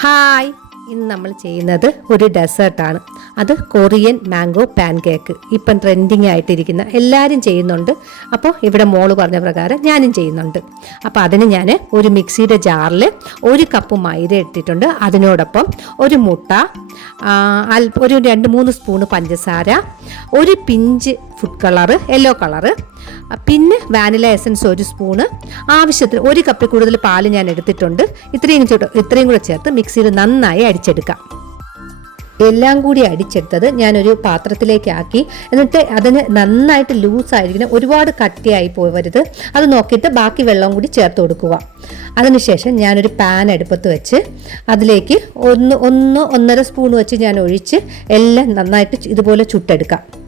Hi. ഇന്ന് നമ്മൾ ചെയ്യുന്നത് ഒരു ഡെസേർട്ടാണ്. അത് കൊറിയൻ മാംഗോ പാൻകേക്ക്. ഇപ്പം ട്രെൻഡിങ് ആയിട്ടിരിക്കുന്ന എല്ലാവരും ചെയ്യുന്നുണ്ട്. അപ്പോൾ ഇവിടെ മോൾ പറഞ്ഞ പ്രകാരം ഞാനും ചെയ്യുന്നുണ്ട്. അപ്പോൾ അതിന് ഞാൻ ഒരു മിക്സിയുടെ ജാറിൽ ഒരു കപ്പ് മൈദ ഇട്ടിട്ടുണ്ട്. അതിനോടൊപ്പം ഒരു മുട്ട ഒരു രണ്ട് മൂന്ന് സ്പൂണ് പഞ്ചസാര ഒരു pinch food colour yellow colour പിന്നെ വാനില എസൻസ് ഒരു സ്പൂണ്. ആവശ്യത്തിന് ഒരു കപ്പിൽ കൂടുതൽ പാൽ ഞാൻ എടുത്തിട്ടുണ്ട്. ഇത്രയും ഇത്രയും കൂടെ ചേർത്ത് മിക്സിയിൽ നന്നായി അടിച്ചെടുക്കാം. എല്ലാം കൂടി അടിച്ചെടുത്തത് ഞാനൊരു പാത്രത്തിലേക്കാക്കി. എന്നിട്ട് അതിന് നന്നായിട്ട് ലൂസായിരിക്കണം ഒരുപാട് കട്ടിയായി പോവരുത്. അത് നോക്കിയിട്ട് ബാക്കി വെള്ളം കൂടി ചേർത്ത് കൊടുക്കുക. അതിനുശേഷം ഞാനൊരു പാൻ അടുപ്പത്ത് വെച്ച് അതിലേക്ക് ഒന്ന് ഒന്ന് ഒന്നര സ്പൂൺ വെച്ച് ഞാൻ ഒഴിച്ച് എല്ലാം നന്നായിട്ട് ഇതുപോലെ ചുട്ടെടുക്കാം.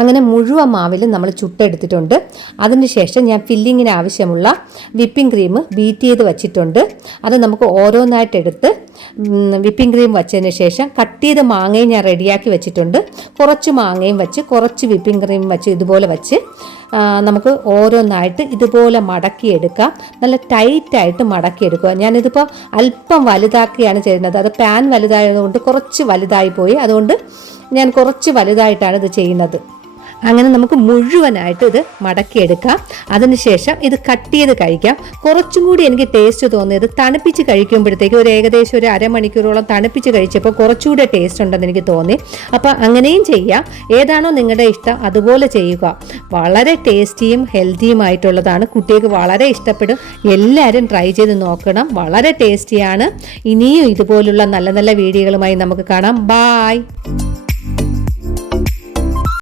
അങ്ങനെ മുഴുവൻ മാവിലും നമ്മൾ ചുട്ടെടുത്തിട്ടുണ്ട്. അതിനുശേഷം ഞാൻ ഫില്ലിങ്ങിന് ആവശ്യമുള്ള വിപ്പിംഗ് ക്രീം ബീറ്റ് ചെയ്ത് വച്ചിട്ടുണ്ട്. അത് നമുക്ക് ഓരോന്നായിട്ട് എടുത്ത് വിപ്പിംഗ് ക്രീം വച്ചതിന് ശേഷം കട്ട് ചെയ്ത മാങ്ങയും ഞാൻ റെഡിയാക്കി വെച്ചിട്ടുണ്ട്. കുറച്ച് മാങ്ങയും വെച്ച് കുറച്ച് വിപ്പിംഗ് ക്രീം വെച്ച് ഇതുപോലെ വെച്ച് നമുക്ക് ഓരോന്നായിട്ട് ഇതുപോലെ മടക്കിയെടുക്കാം. നല്ല ടൈറ്റായിട്ട് മടക്കിയെടുക്കുക. ഞാനിതിപ്പോൾ അല്പം വലുതാക്കിയാണ് ചെയ്യുന്നത്. അത് പാൻ വലുതായതുകൊണ്ട് കുറച്ച് വലുതായി പോയി. അതുകൊണ്ട് ഞാൻ കുറച്ച് വലുതായിട്ടാണ് ഇത് ചെയ്യുന്നത്. അങ്ങനെ നമുക്ക് മുഴുവനായിട്ട് ഇത് മടക്കിയെടുക്കാം. അതിനുശേഷം ഇത് കട്ട് ചെയ്ത് കഴിക്കാം. കുറച്ചും കൂടി എനിക്ക് ടേസ്റ്റ് തോന്നിയത് തണുപ്പിച്ച് കഴിക്കുമ്പോഴത്തേക്ക് ഒരു ഏകദേശം ഒരു അരമണിക്കൂറോളം തണുപ്പിച്ച് കഴിച്ചപ്പോൾ കുറച്ചുകൂടി ടേസ്റ്റ് ഉണ്ടെന്ന് എനിക്ക് തോന്നി. അപ്പോൾ അങ്ങനെയും ചെയ്യാം. ഏതാണോ നിങ്ങളുടെ ഇഷ്ടം അതുപോലെ ചെയ്യുക. വളരെ ടേസ്റ്റിയും ഹെൽത്തിയുമായിട്ടുള്ളതാണ് കുട്ടികൾക്ക് വളരെ ഇഷ്ടപ്പെടും. എല്ലാവരും ട്രൈ ചെയ്ത് നോക്കണം. വളരെ ടേസ്റ്റിയാണ് ഇനിയും ഇതുപോലുള്ള നല്ല നല്ല വീഡിയോകളുമായി നമുക്ക് കാണാം. ബായ്